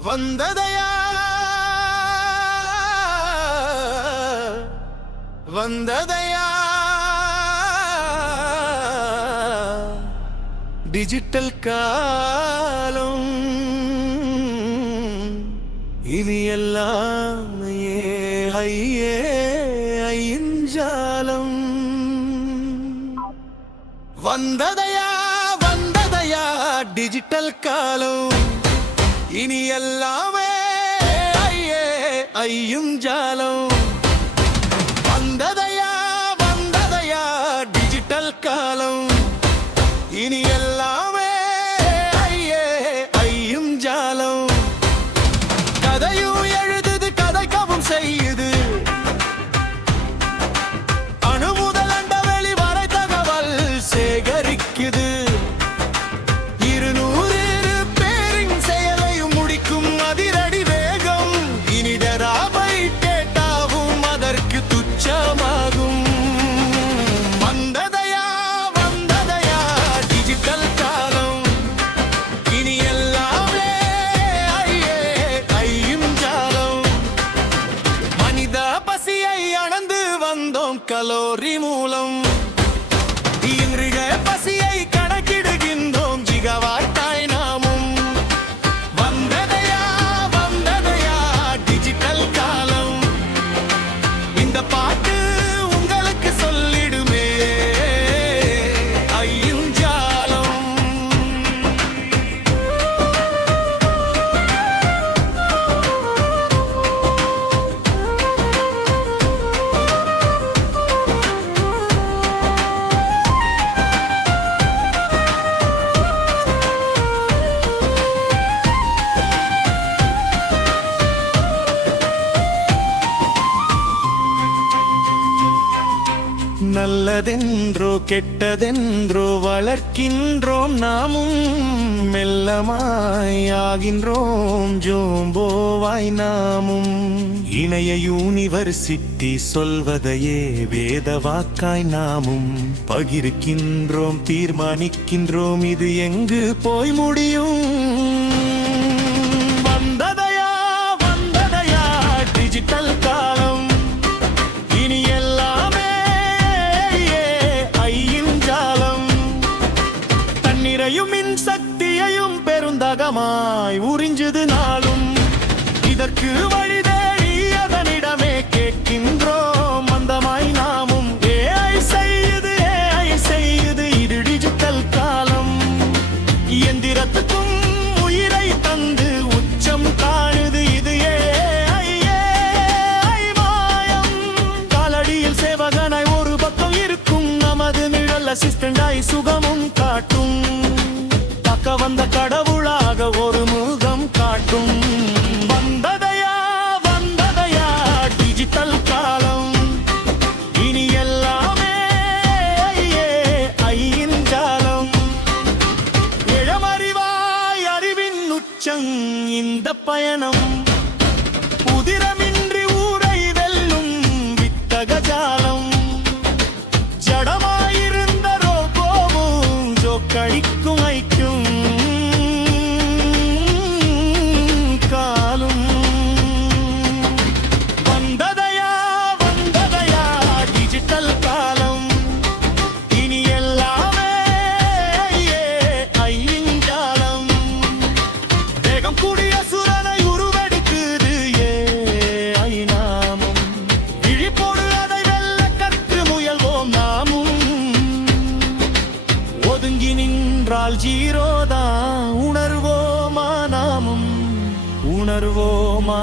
வந்ததையா வந்ததையா digital காலம் இனி எல்லாம் ஐயஞ்சாலம் வந்ததையா வந்ததையா டிஜிட்டல் காலம் இனி எல்லாமே ஐயும் ஜாலம் வந்ததையா வந்ததையா டிஜிட்டல் காலம் இனி எல்லாமே ஐயும் ஜாலம் கதையும் எழுதுது கதைக்கவும் செய்யுது அணு முதல் அண்ட வெளி வரை தகவல் சேகரிக்குது கலோரி மூலம் இன்றைய பசியை கணக்கிடுகின்றோம் ஜிகாவாட்டாய் நாமும் வந்ததையா வந்ததையா டிஜிட்டல் காலம் இந்த பாட்டு உங்களுக்கு சொல்லிடுமே ஐயும் ஜாலம் நல்லதென்றோ கெட்டதென்றோ வளர்க்கின்றோம் நாமும் மெல்லமாயாகின்றோம் ஜோம்போவாய் நாமும் இணைய யூனிவர்சிட்டி சொல்வதையே வேத வாக்காய் நாமும் பகிர்கின்றோம் தீர்மானிக்கின்றோம் இது எங்கு போய் முடியும் வந்ததையா வந்ததையா டிஜிட்டல் காலம் இனி மின் சக்தியையும் பெருந்தகமாய் உறிஞ்சுது நாளும் இதற்கு வழிதேடி அதனிடமே கேட்கின்றோம் மந்தமாய் நாமும் ஏஐ செய்யுது இது டிஜிட்டல் காலம் இயந்திரத்துக்கும் உயிரை தந்து உச்சம் காணுது இது ஏஐ மாயம் காலடியில் சேவகனாய் ஒரு பக்கம் இருக்கும் நமது நிழல் அசிஸ்டண்டாய் சுகமும் காட்டும் வந்த கடவுளாக ஒரு முகம் காட்டும் வந்ததையா வந்ததையா டிஜிட்டல் காலம் இனி எல்லாமே ஐயின் ஜாலம் இளமறிவாய் அறிவின் உச்சம் இந்த பயணம் உதிரமின்றி ஊரை வெல்லும் வித்தக ஜாலம் ஜடமாயிருந்த ரோபோவும் ஜோக்கழிக்கும் ஐக்கும் ஜீரோதான் உணர்வோமா நாமும் உணர்வோமா